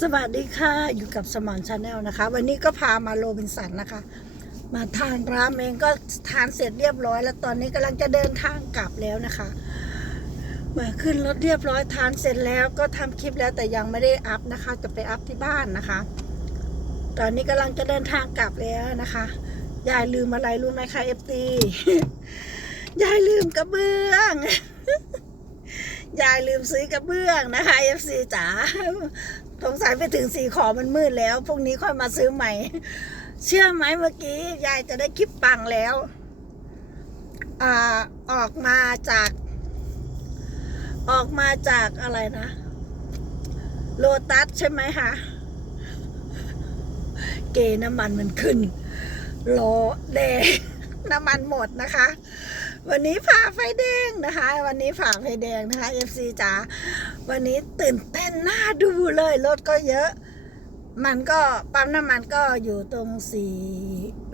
สวัสดีค่ะอยู่กับสมอนชาแนลนะคะ วันนี้ก็พามาโรบินสันนะคะ มาทานราเองก็ทานเสร็จเรียบร้อย แล้วตอนนี้กำลังจะเดินทางกลับแล้วนะคะมาขึ้นรถเรียบร้อยทานเสร็จแล้วก็ทำคลิปแล้วแต่ยังไม่ได้อัพนะคะ จะไปอัพที่บ้านนะคะ ตอนนี้กำลังจะเดินทางกลับแล้วนะคะยายลืมอะไรรู้ไหมคะเอฟซียายลืมกระเบื้องยายลืมซื้อกระเบื้องนะคะเอฟซีจ๋า สงสัยไปถึงสีขอมันมืดแล้วพรุ่งนี้ค่อยมาซื้อใหม่ เชื่อไหมเมื่อกี้ยายจะได้คลิปปังแล้วอ่าออกมาจาก ออกมาจากอะไรนะโลตัสใช่ไหมคะเกน้ำมันมันขึ้นโลแดงน้ำมันหมดนะคะ วันนี้ผ่าไฟแดงนะคะ วันนี้ผ่าไฟแดงนะคะ FC จ๋าวันนี้ตื่นเต้น น่าดูเลยรถก็เยอะ มันก็ปั๊มน้ำมันก็อยู่ตรงสี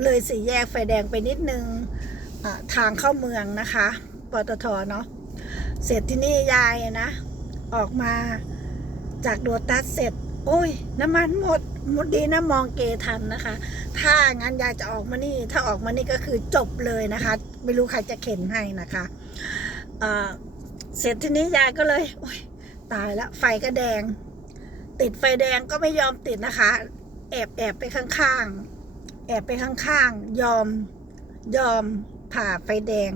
เลยสีแยกไฟแดงไปนิดนึงทางเข้าเมืองนะคะปตทเนาะเสร็จที่นี่ยายนะ ออกมาจากโดตัสเสร็จ โอ้ย น้ำมันหมดหมดดีนะมองเกทันนะคะ ถ้างั้นยายจะออกมานี่ ถ้าออกมานี่ก็คือจบเลยนะคะ ไม่รู้ใครจะเข็นให้นะคะเสร็จที่นี้ยายก็เลยโอ๊ย ตายแล้วไฟก็แดง ติดไฟแดงก็ไม่ยอมติดนะคะ แอบแอบไปข้างๆ แอบไปข้างๆ ยอมยอมผ่าไฟแดง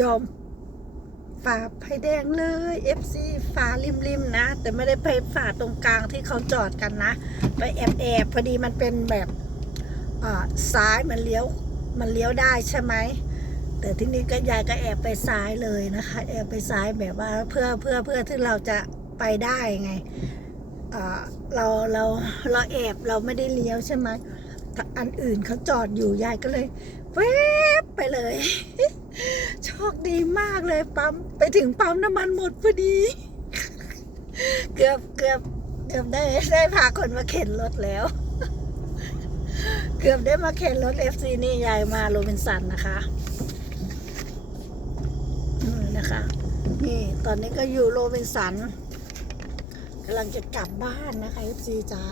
ยอมฝ่าไฟแดงเลย FC ฝ่าริมๆนะ แต่ไม่ได้ไปฝ่าตรงกลางที่เขาจอดกันนะ ไปแอบแอบพอดีมันเป็นแบบอ่าซ้ายมันเลี้ยวมันเลี้ยวได้ใช่ไหม แต่ที่นี้ก็ยายก็แอบไปซ้ายเลยนะคะ แอบไปซ้ายแบบว่าเพื่อเพื่อเพื่อที่เราจะไปได้ไงเราเราเราแอบเราไม่ได้เลี้ยวใช่ไหมอันอื่นเขาจอดอยู่ยายก็เลยแวบไปเลย โชคดีมากเลยปั๊มไปถึงปั๊มน้ำมันหมดพอดี เกือบเกือบเกือบได้ได้พาคนมาเข็นรถแล้ว เกือบได้มาเข็นรถเอฟซีนี่ยายมาโรบินสันนะคะ นะคะ นี่ตอนนี้ก็อยู่โรบินสันกำลังจะกลับบ้านนะคะเอฟซีจ๋า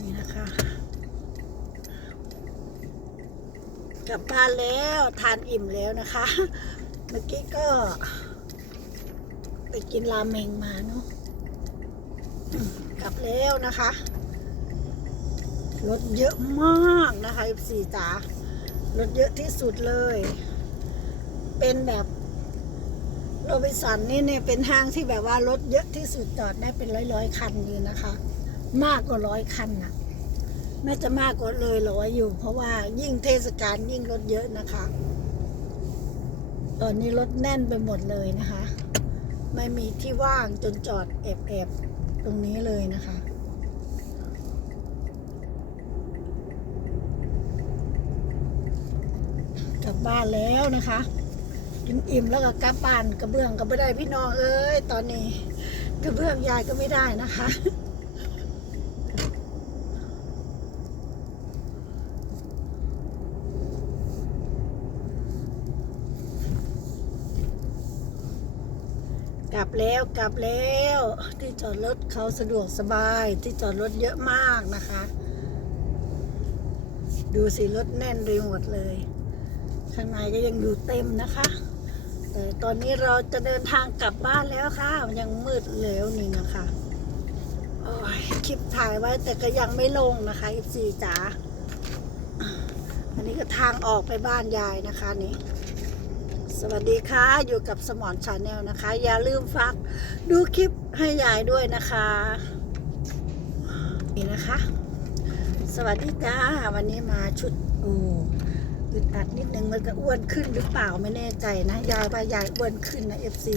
นี่นะคะ กลับบ้านแล้วทานอิ่มแล้วนะคะ เมื่อกี้ก็ ไปกินราเมงมาเนาะกลับแล้วนะคะรถเยอะมากนะคะ F4 จ๋ารถเยอะที่สุดเลย เป็นแบบโรบิสันนี่เนี่ยเป็นห้างที่แบบว่ารถเยอะที่สุดจอดได้เป็นร้อยร้อยๆคันเลยนะคะ มากกว่าร้อยคันน่ะน่าจะมากกว่าเลยร้อยอยู่ เพราะว่ายิ่งเทศกาลยิ่งรถเยอะนะคะ ตอนนี้รถแน่นไปหมดเลยนะคะ ไม่มีที่ว่างจนจอดแอบแอบๆตรงนี้เลยนะคะกลับบ้านแล้วนะคะ อิ่มแล้วก็กลับบ้านกระเบื้องก็ไม่ได้พี่น้องเอ้ยตอนนี้กระเบื้องยายก็ไม่ได้นะคะ กลับแล้วกลับแล้วที่จอดรถเขาสะดวกสบายที่จอดรถเยอะมากนะคะ ดูสิรถแน่นไปหมดเลย ข้างในก็ยังอยู่เต็มนะคะ ตอนนี้เราจะเดินทางกลับบ้านแล้วค่ะ ยังมืดแล้วนี่นะคะคลิปถ่ายไว้แต่ก็ยังไม่ลงนะคะอีสีจ๋า อันนี้ก็ทางออกไปบ้านยายนะคะนี่ สวัสดีค่ะ อยู่กับสมอนชาแนลนะคะ อย่าลืมฝากดูคลิปให้ยายด้วยนะคะ นี่นะคะ สวัสดีจ้า วันนี้มาชุด โอ้ อึดอัดนิดนึงมันก็อ้วนขึ้นหรือเปล่าไม่แน่ใจนะยายว่ายายอ้วนขึ้นนะเอฟซี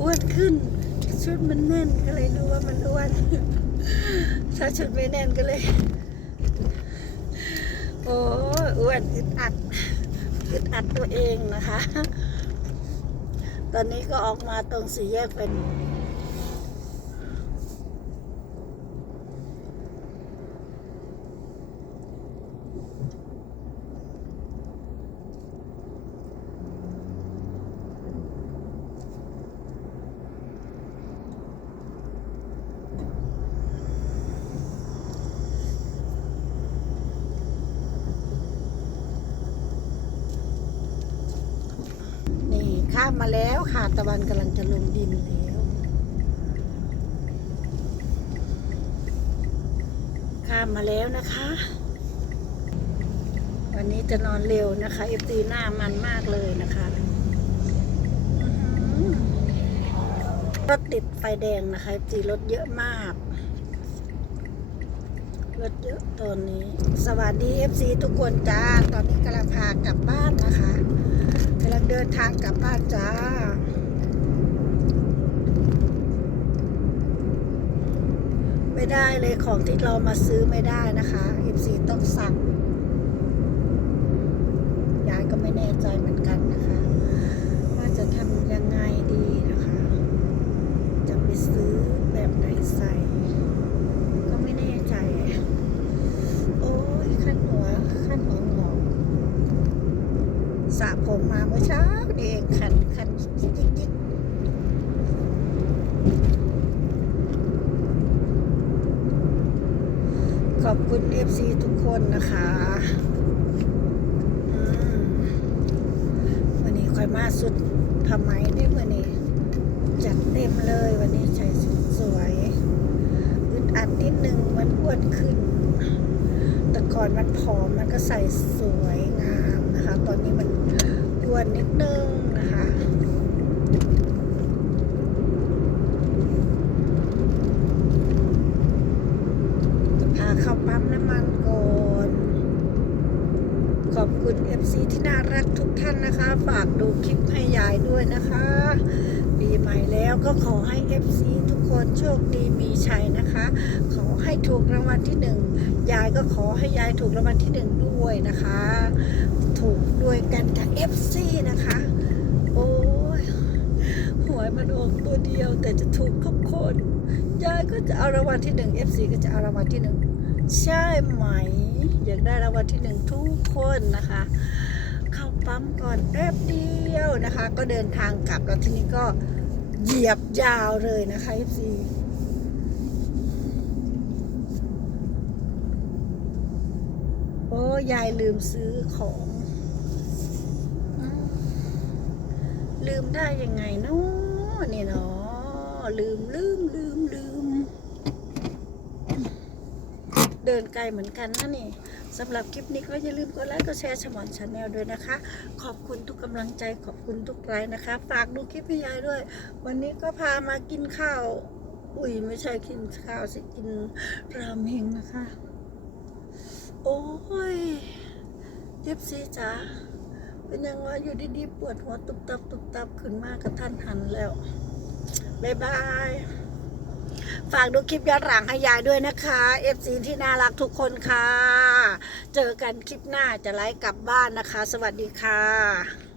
อ้วนขึ้น ชุดมันแน่นก็เลยรู้ว่ามันอ้วนถ้าชุดไม่แน่นก็เลย โอ้อ้วนอึดอัดอึดอัดตัวเองนะคะ ตอนนี้ก็ออกมาตรงสี่แยกเป็นา มาแล้วค่ะตะวันกำลังจะลงดินแล้ว ข้ามมาแล้วนะคะ วันนี้จะนอนเร็วนะคะเอฟตีหน้ามันมากเลยนะคะรถติดไฟแดงนะคะเอฟตีรถเยอะมากรถเยอะตอนนี้ สวัสดีเอฟซีทุกคนจ้า ตอนนี้กำลังพากลับบ้านนะคะ กำลังเดินทางกลับบ้านจ้าไม่ได้เลยของที่เรามาซื้อไม่ได้นะคะเอฟซีต้องสั่งยายก็ไม่แน่ใจเหมือนกันนะคะ ว่าจะทำยังไงดีนะคะ จะไปซื้อแบบไหนใส่ ก็ไม่แน่ใจ โอ้ยขั้นหัวขั้นหัวหงอกสระผ มื่อเช้านี่เองคันคันยิกยิกยิกยิกขอบคุณ FC ทุกคนนะคะอืมวันนี้คอยมาสุดทำไมได้วันนี้ จัดเต็มเลยวันนี้ใส่ชุดสวยอึดอัดนิดนึงมันอ้วนขึ้น แต่ก่อนมันผอมมันก็ใส่สวยงามนะคะ ตอนนี้มัน วนนิดนึงนะคะจะพาเข้าปั๊มน้ำมันก่อนขอบคุณ FC ที่น่ารักทุกท่านนะคะ ฝากดูคลิปให้ยายด้วยนะคะ ปีใหม่แล้วก็ขอให้ FC ทุกคนโชคดีมีชัยนะคะ ขอให้ถูกรางวัลที่หนึ่งยายก็ขอให้ยายถูกรางวัลที่หนึ่งด้วยนะคะ ถูกด้วยกันกับ FC นะคะ โอ้ยหวยมันออกตัวเดียวแต่จะถูกทุกคนยายก็จะเอารางวัลที่หนึ่ง FC ก็จะเอารางวัลที่หนึ่งใช่ไหม อยากได้รางวัลที่หนึ่งทุกคนนะคะ เข้าปั๊มก่อนแป๊บเดียวนะคะ ก็เดินทางกลับแล้วทีนี้ก็เหยียบยาวเลยนะคะ FC โอ้ยายลืมซื้อของ ลืมได้ยังไงเนาะนี่เนาะลืมลืมลืมลืม เดินไกลเหมือนกันนะนี่สำหรับคลิปนี้ก็อย่าลืมกดไลค์กดแชร์ฉมอนชาแนลด้วยนะคะ ขอบคุณทุกกำลังใจขอบคุณทุกไลค์นะคะ ฝากดูคลิปพี่ยายด้วย วันนี้ก็พามากินข้าว อุ้ยไม่ใช่กินข้าวสิกินราเมงนะคะ โอ้ยเย็บซีจ๋าเป็นยังไงอยู่ดีๆปวดหัวตุบตับตุบตับขึ้นมากกับท่านหันแล้ว บ๊ายบาย ฝากดูคลิปย้อนหลังให้ยายด้วยนะคะ FC ที่น่ารักทุกคนค่ะ เจอกันคลิปหน้าจะไลฟ์กลับบ้านนะคะ สวัสดีค่ะ